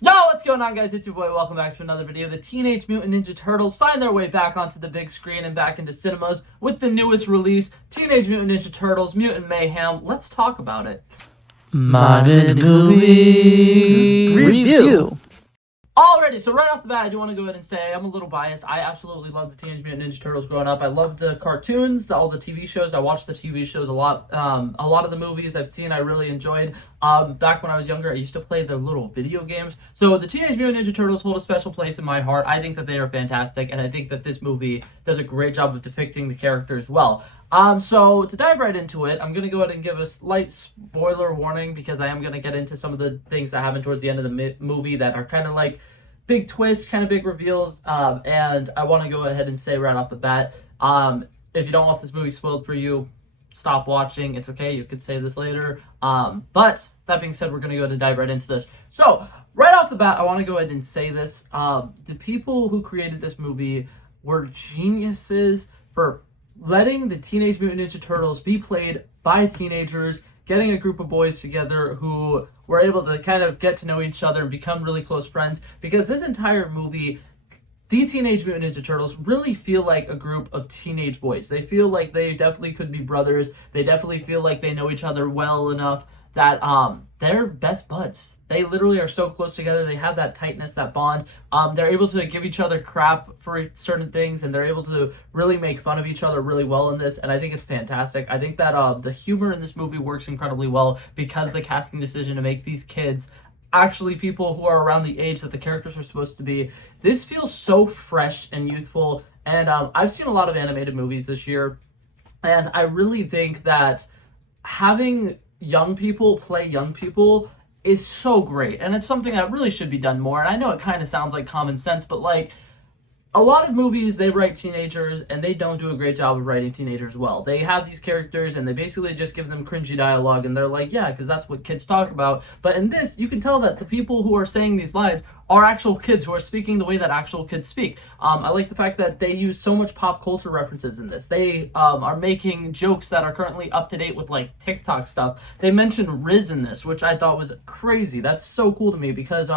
Yo, what's going on, guys? It's your boy. Welcome back to another video. The Teenage Mutant Ninja Turtles find their way back onto the big screen and back into cinemas with the newest release, Teenage Mutant Ninja Turtles Mutant Mayhem. Let's talk about it. Modern movie review. Alrighty, so right off the bat, I do want to go ahead and say I'm a little biased. I absolutely loved the Teenage Mutant Ninja Turtles growing up. I loved the cartoons, all the TV shows. I watched the TV shows a lot. A lot of the movies I've seen, I really enjoyed. Back when I was younger, I used to play the little video games. So the Teenage Mutant Ninja Turtles hold a special place in my heart. I think that they are fantastic, and I think that this movie does a great job of depicting the characters well. So to dive right into it, I'm going to go ahead and give a slight spoiler warning because I am going to get into some of the things that happen towards the end of the movie that are kind of like big twists, kind of big reveals, and I want to go ahead and say right off the bat, if you don't want this movie spoiled for you, stop watching. It's okay, you could save this later. But that being said, we're going to go ahead and dive right into this. So, right off the bat, I want to go ahead and say this. The people who created this movie were geniuses for letting the Teenage Mutant Ninja Turtles be played by teenagers, getting a group of boys together who were able to kind of get to know each other and become really close friends, because this entire movie, the Teenage Mutant Ninja Turtles really feel like a group of teenage boys. They feel like they definitely could be brothers. They definitely feel like they know each other well enough that they're best buds. They literally are so close together. They have that tightness, that bond. They're able to give each other crap for certain things, and they're able to really make fun of each other really well in this, and I think it's fantastic. I think that the humor in this movie works incredibly well because the casting decision to make these kids actually people who are around the age that the characters are supposed to be. This feels so fresh and youthful, and I've seen a lot of animated movies this year, and I really think that having young people play young people is so great, and it's something that really should be done more. And I know it kind of sounds like common sense, but like a lot of movies, they write teenagers and they don't do a great job of writing teenagers well. They have these characters and they basically just give them cringy dialogue, and they're like, yeah, because that's what kids talk about. But in this, you can tell that the people who are saying these lines are actual kids who are speaking the way that actual kids speak. I like the fact that they use so much pop culture references in this. They are making jokes that are currently up to date with like TikTok stuff. They mentioned Riz in this, which I thought was crazy. That's so cool to me because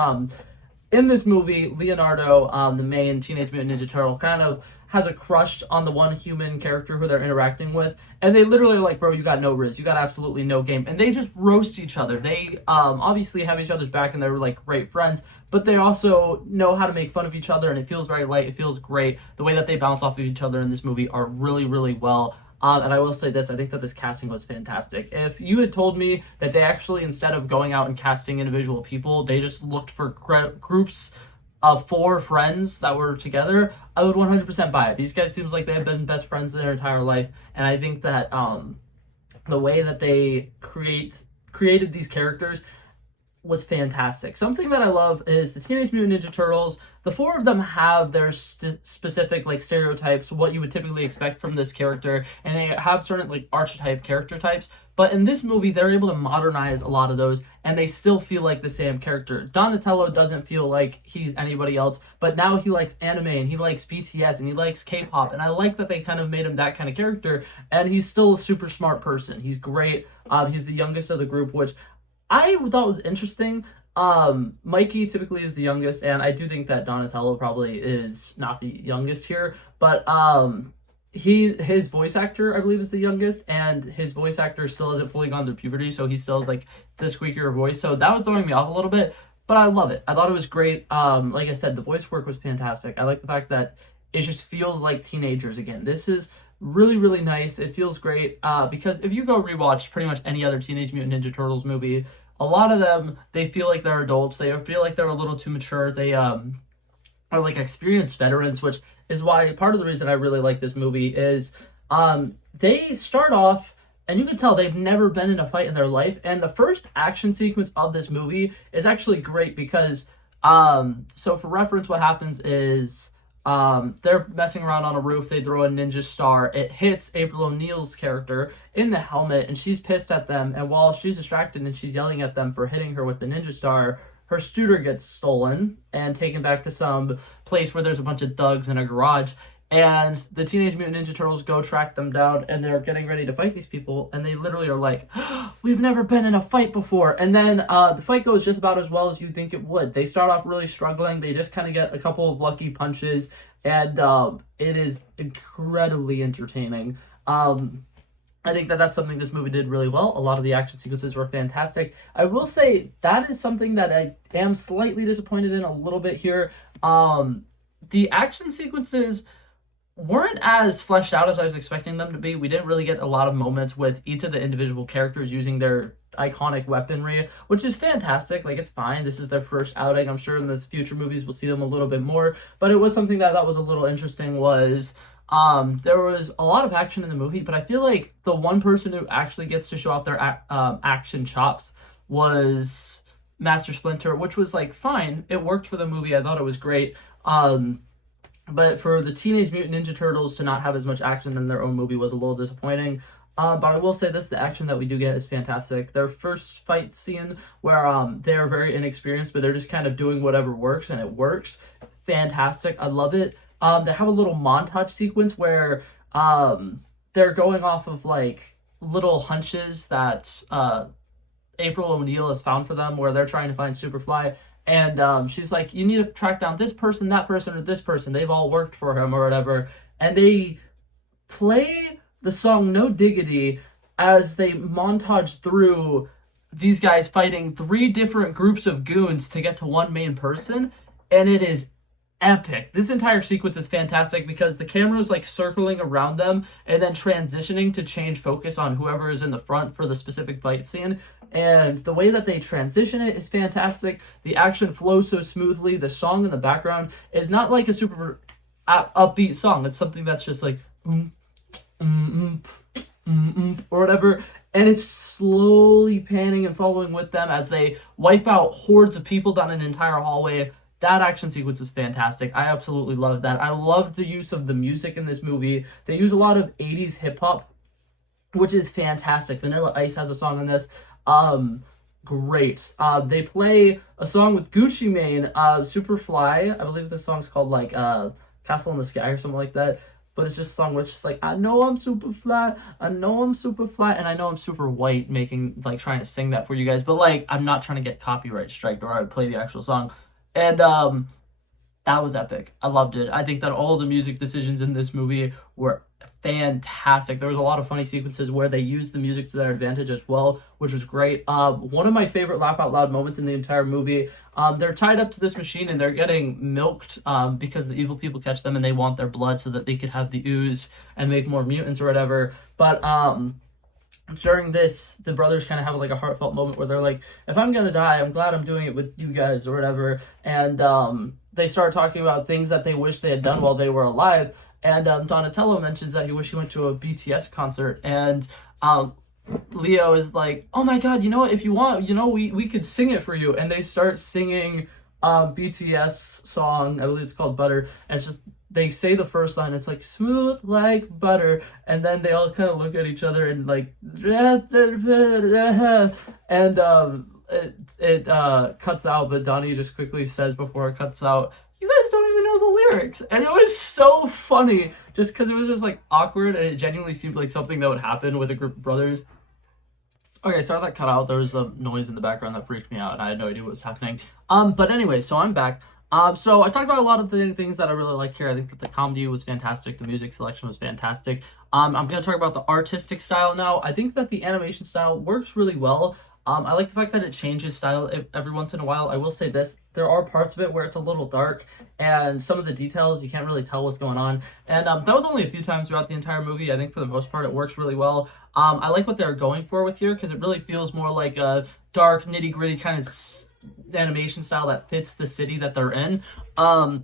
in this movie, Leonardo, the main Teenage Mutant Ninja Turtle, kind of has a crush on the one human character who they're interacting with, and they literally are like, bro, you got no riz, you got absolutely no game, and they just roast each other. They obviously have each other's back, and they're like great friends, but they also know how to make fun of each other, and it feels very light, it feels great. The way that they bounce off of each other in this movie are really, really well. And I will say this, I think that this casting was fantastic. If you had told me that they actually, instead of going out and casting individual people, they just looked for groups of 4 friends that were together, I would 100% buy it. These guys seems like they have been best friends their entire life, and I think that the way that they created these characters was fantastic. Something that I love is the Teenage Mutant Ninja Turtles. The 4 of them have their specific like stereotypes, what you would typically expect from this character, and they have certain like archetype character types. But in this movie, they're able to modernize a lot of those, and they still feel like the same character. Donatello doesn't feel like he's anybody else, but now he likes anime, and he likes BTS, and he likes K-pop, and I like that they kind of made him that kind of character, and he's still a super smart person. He's great. He's the youngest of the group, which I thought was interesting. Mikey typically is the youngest, and I do think that Donatello probably is not the youngest here, but his voice actor, I believe, is the youngest, and his voice actor still hasn't fully gone through puberty, so he still has like the squeakier voice, so that was throwing me off a little bit, but I love it. I thought it was great. Like I said, the voice work was fantastic. I like the fact that it just feels like teenagers again. This is really, really nice. It feels great, because if you go rewatch pretty much any other Teenage Mutant Ninja Turtles movie, a lot of them, they feel like they're adults. They feel like they're a little too mature. They are like experienced veterans, which is why part of the reason I really like this movie is they start off, and you can tell they've never been in a fight in their life. And the first action sequence of this movie is actually great because, so for reference, what happens is they're messing around on a roof. They throw a ninja star. It hits April O'Neil's character in the helmet, and she's pissed at them. And while she's distracted and she's yelling at them for hitting her with the ninja star, her scooter gets stolen and taken back to some place where there's a bunch of thugs in a garage. and the Teenage Mutant Ninja Turtles go track them down, and they're getting ready to fight these people, and they literally are like, we've never been in a fight before. And then the fight goes just about as well as you'd think it would. They start off really struggling. They just kind of get a couple of lucky punches, and it is incredibly entertaining. I think that that's something this movie did really well. A lot of the action sequences were fantastic. I will say that is something that I am slightly disappointed in a little bit here. The action sequences weren't as fleshed out as I was expecting them to be. We didn't really get a lot of moments with each of the individual characters using their iconic weaponry, which is fantastic. Like, it's fine. This is their first outing. I'm sure in the future movies we'll see them a little bit more. But it was something that I thought was a little interesting was there was a lot of action in the movie, but I feel like the one person who actually gets to show off their action chops was Master Splinter, which was like fine. It worked for the movie. I thought it was great. But for the Teenage Mutant Ninja Turtles to not have as much action in their own movie was a little disappointing. But I will say this, the action that we do get is fantastic. Their first fight scene where they're very inexperienced, but they're just kind of doing whatever works, and it works. Fantastic. I love it. They have a little montage sequence where they're going off of like little hunches that April O'Neil has found for them, where they're trying to find Superfly. And she's like, you need to track down this person, that person, or this person. They've all worked for him or whatever. And they play the song No Diggity as they montage through these guys fighting 3 different groups of goons to get to one main person. And it is epic. This entire sequence is fantastic because the camera is like circling around them and then transitioning to change focus on whoever is in the front for the specific fight scene. And the way that they transition it is fantastic. The action flows so smoothly. The song in the background is not like a super upbeat song. It's something that's just like or whatever. And it's slowly panning and following with them as they wipe out hordes of people down an entire hallway. That action sequence is fantastic. I absolutely loved that. I loved the use of the music in this movie. They use a lot of 80s hip-hop, which is fantastic. Vanilla Ice has a song on this. Great. They play a song with Gucci Mane, Superfly. I believe the song's called like Castle in the Sky or something like that. But it's just a song where it's just like, I know I'm super fly, I know I'm super fly, and I know I'm super white, trying to sing that for you guys. But like, I'm not trying to get copyright striked, or I would play the actual song. And that was epic. I loved it. I think that all the music decisions in this movie were fantastic. There was a lot of funny sequences where they used the music to their advantage as well, which was great. One of my favorite laugh out loud moments in the entire movie, they're tied up to this machine and they're getting milked because the evil people catch them and they want their blood so that they could have the ooze and make more mutants or whatever. But during this, the brothers kind of have like a heartfelt moment where they're like, if I'm gonna die, I'm glad I'm doing it with you guys or whatever. And they start talking about things that they wish they had done while they were alive. And Donatello mentions that he wished he went to a BTS concert. And Leo is like, oh my god, you know what, if you want, you know, we could sing it for you. And they start singing BTS song, I believe it's called Butter. And it's just, they say the first line, it's like, smooth like butter. And then they all kind of look at each other and like, and it cuts out, but Donnie just quickly says before it cuts out, you guys don't even know the lyrics. And it was so funny just because it was just like awkward and it genuinely seemed like something that would happen with a group of brothers. Okay, sorry that cut out. There was a noise in the background that freaked me out and I had no idea what was happening. But anyway, so I'm back. So I talked about a lot of the things that I really like here. I think that the comedy was fantastic. The music selection was fantastic. I'm going to talk about the artistic style now. I think that the animation style works really well. I like the fact that it changes style every once in a while. I will say this, there are parts of it where it's a little dark and some of the details, you can't really tell what's going on. And that was only a few times throughout the entire movie. I think for the most part, it works really well. I like what they're going for with here because it really feels more like a dark, nitty-gritty kind of animation style that fits the city that they're in. And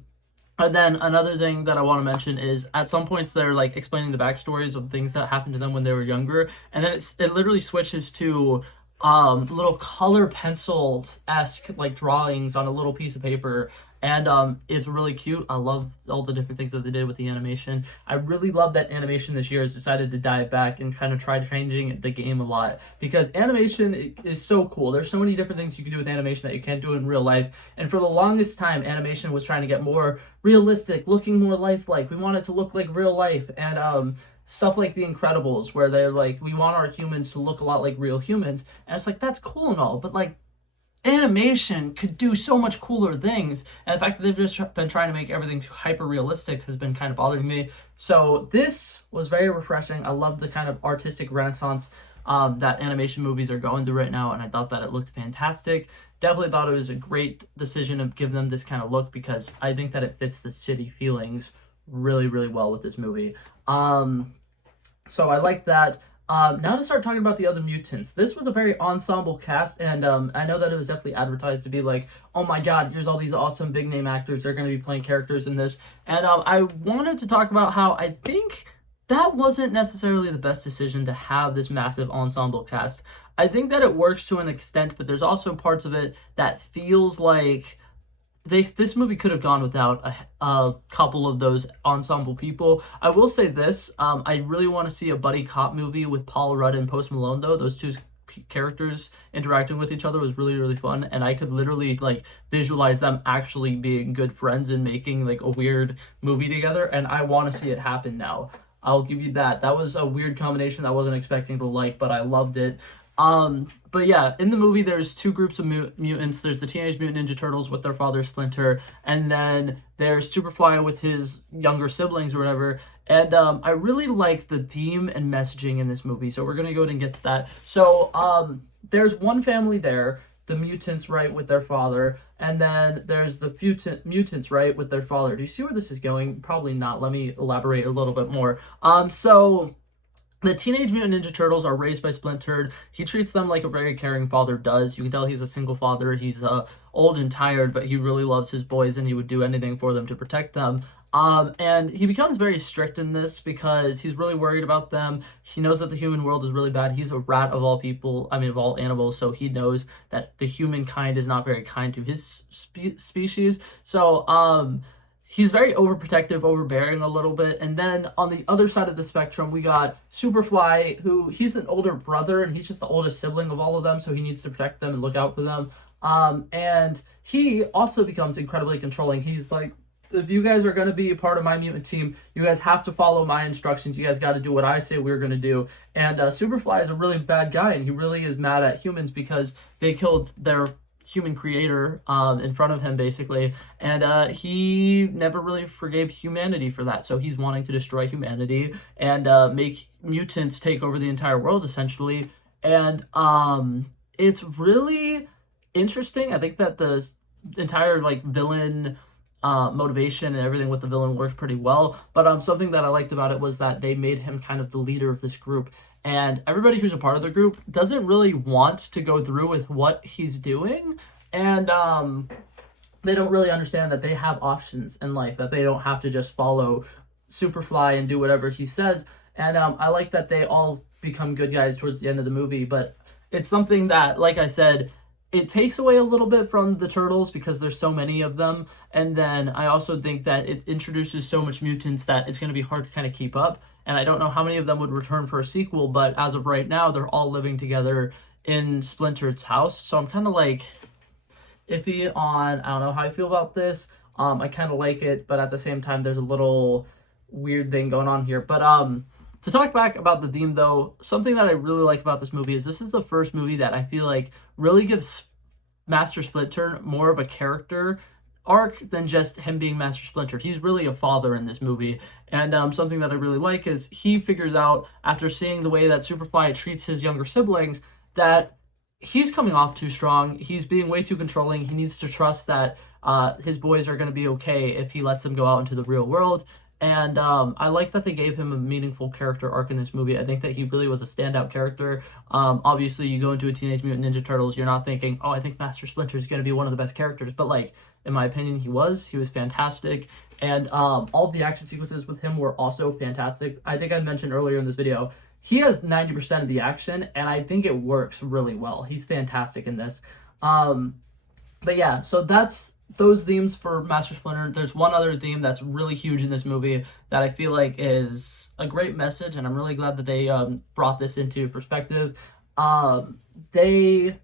then another thing that I want to mention is at some points they're like explaining the backstories of things that happened to them when they were younger. And then it literally switches to little color pencil-esque like drawings on a little piece of paper, and it's really cute. I love all the different things that they did with the animation. I really love that animation this year has decided to dive back and kind of try changing the game a lot, because animation is so cool. There's so many different things you can do with animation that you can't do in real life, and for the longest time animation was trying to get more realistic, looking more lifelike. We want it to look like real life, and stuff like The Incredibles, where they're like, we want our humans to look a lot like real humans. And it's like, that's cool and all, but like, animation could do so much cooler things. And the fact that they've just been trying to make everything hyper realistic has been kind of bothering me. So this was very refreshing. I love the kind of artistic renaissance that animation movies are going through right now, and I thought that it looked fantastic. Definitely thought it was a great decision to give them this kind of look, because I think that it fits the city feelings really, really well with this movie. So I like that. Now to start talking about the other mutants. This was a very ensemble cast, and I know that it was definitely advertised to be like, oh my god, here's all these awesome big name actors. They're going to be playing characters in this. And I wanted to talk about how I think that wasn't necessarily the best decision to have this massive ensemble cast. I think that it works to an extent, but there's also parts of it that feels like this movie could have gone without a couple of those ensemble people. I will say this, I really want to see a buddy cop movie with Paul Rudd and Post Malone, though. Those two characters interacting with each other was really, really fun, and I could literally like visualize them actually being good friends and making like a weird movie together, and I want to see it happen now. I'll give you that. That was a weird combination that I wasn't expecting to like, but I loved it. But yeah, in the movie, there's two groups of mutants. There's the Teenage Mutant Ninja Turtles with their father Splinter, and then there's Superfly with his younger siblings or whatever. And I really like the theme and messaging in this movie, so we're gonna go ahead and get to that. So there's one family there, the mutants, right, with their father, and then there's the mutants, right, with their father. Do you see where this is going? Probably not. Let me elaborate a little bit more. So the Teenage Mutant Ninja Turtles are raised by Splinter. He treats them like a very caring father does. You can tell he's a single father. He's old and tired, but he really loves his boys, and he would do anything for them to protect them. And he becomes very strict in this because he's really worried about them. He knows that the human world is really bad. He's a rat of all people, I mean, of all animals, so he knows that the humankind is not very kind to his species. So, he's very overprotective, overbearing a little bit. And then on the other side of the spectrum, we got Superfly, who he's an older brother, and he's just the oldest sibling of all of them, so he needs to protect them and look out for them. And he also becomes incredibly controlling. He's like, if you guys are going to be a part of my mutant team, you guys have to follow my instructions. You guys got to do what I say we're going to do. And Superfly is a really bad guy, and he really is mad at humans because they killed their human creator in front of him, basically. And he never really forgave humanity for that. So he's wanting to destroy humanity and make mutants take over the entire world, essentially. And it's really interesting. I think that the entire like villain motivation and everything with the villain worked pretty well, but something that I liked about it was that they made him kind of the leader of this group, and everybody who's a part of the group doesn't really want to go through with what he's doing, and they don't really understand that they have options in life, that they don't have to just follow Superfly and do whatever he says. And I like that they all become good guys towards the end of the movie, but it's something that, like I said, it takes away a little bit from the Turtles because there's so many of them. And then I also think that it introduces so much mutants that it's going to be hard to kind of keep up. And I don't know how many of them would return for a sequel, but as of right now, they're all living together in Splinter's house. So I'm kind of like iffy on, I don't know how I feel about this. I kind of like it, but at the same time, there's a little weird thing going on here. But to talk back about the theme, though, something that I really like about this movie is this is the first movie that I feel like really gives Master Splinter more of a character arc than just him being Master Splinter. He's really a father in this movie, and something that I really like is he figures out, after seeing the way that Superfly treats his younger siblings, that he's coming off too strong. He's being way too controlling. He needs to trust that his boys are going to be okay if he lets them go out into the real world. And I like that they gave him a meaningful character arc in this movie. I think that he really was a standout character. Obviously, you go into a Teenage Mutant Ninja Turtles, you're not thinking, oh, I think Master Splinter is going to be one of the best characters. But, like, in my opinion, he was. He was fantastic. And all the action sequences with him were also fantastic. I think I mentioned earlier in this video, he has 90% of the action, and I think it works really well. He's fantastic in this. But yeah, so that's those themes for Master Splinter. There's one other theme that's really huge in this movie that I feel like is a great message, and I'm really glad that they brought this into perspective. They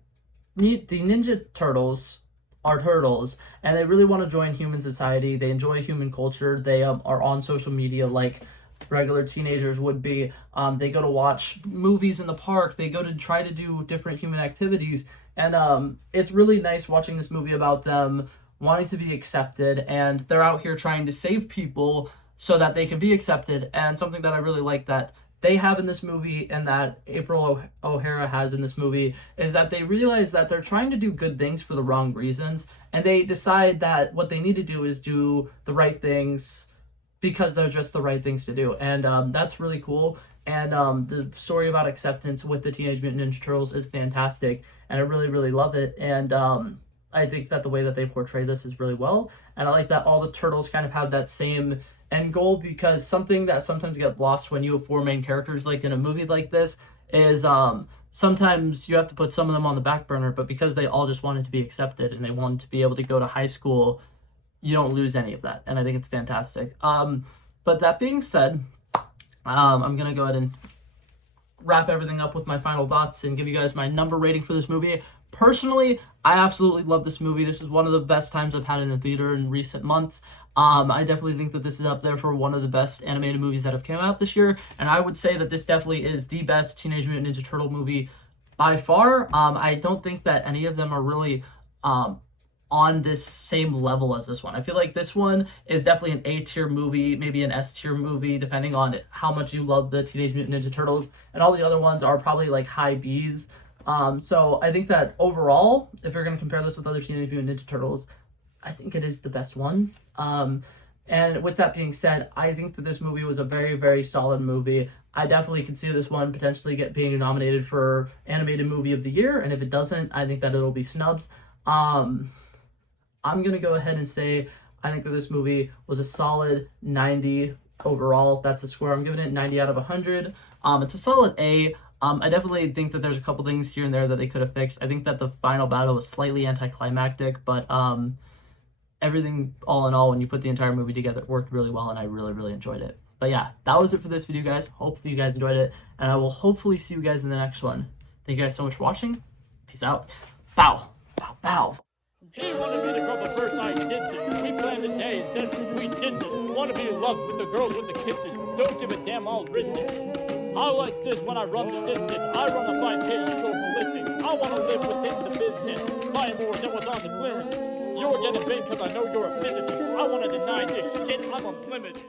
meet the Ninja Turtles are turtles, and they really want to join human society. They enjoy human culture. They are on social media like regular teenagers would be. They go to watch movies in the park. They go to try to do different human activities, and it's really nice watching this movie about them wanting to be accepted, and they're out here trying to save people so that they can be accepted. And something that I really like that they have in this movie and that April O'Hara has in this movie is that they realize that they're trying to do good things for the wrong reasons, and they decide that what they need to do is do the right things because they're just the right things to do. And that's really cool. And the story about acceptance with the Teenage Mutant Ninja Turtles is fantastic, and I really, really love it. And I think that the way that they portray this is really well, and I like that all the turtles kind of have that same end goal, because something that sometimes gets lost when you have 4 main characters like in a movie like this is sometimes you have to put some of them on the back burner, but because they all just wanted to be accepted and they wanted to be able to go to high school, you don't lose any of that, and I think it's fantastic. But that being said, I'm gonna go ahead and wrap everything up with my final thoughts and give you guys my number rating for this movie. Personally, I absolutely love this movie. This is one of the best times I've had in the theater in recent months. I definitely think that this is up there for one of the best animated movies that have come out this year, and I would say that this definitely is the best Teenage Mutant Ninja Turtle movie by far. I don't think that any of them are really on this same level as this one. I feel like this one is definitely an A-tier movie, maybe an S-tier movie, depending on how much you love the Teenage Mutant Ninja Turtles, and all the other ones are probably like high Bs. So I think that overall, if you're going to compare this with other Teenage Mutant Ninja Turtles, I think it is the best one. And with that being said, I think that this movie was a very, very solid movie. I definitely can see this one potentially being nominated for Animated Movie of the Year, and if it doesn't, I think that it'll be snubbed. I'm going to go ahead and say I think that this movie was a solid 90 overall. That's the score. I'm giving it 90 out of 100. It's a solid A. I definitely think that there's a couple things here and there that they could have fixed. I think that the final battle was slightly anticlimactic, but everything all in all, when you put the entire movie together, it worked really well, and I really, really enjoyed it. But yeah, that was it for this video, guys. Hopefully you guys enjoyed it, and I will hopefully see you guys in the next one. Thank you guys so much for watching. Peace out. Bow. Bow. Bow. He wanted me to trouble first, I did this. We planned a day, and then we did this. Want to be in love with the girls with the kisses. Don't give a damn, all written this. I like this when I run the distance. I run to find hidden solicits. I want to live within the business. Buy more than what's on the clearances. You're getting big because I know you're a physicist. I want to deny this shit. I'm unlimited.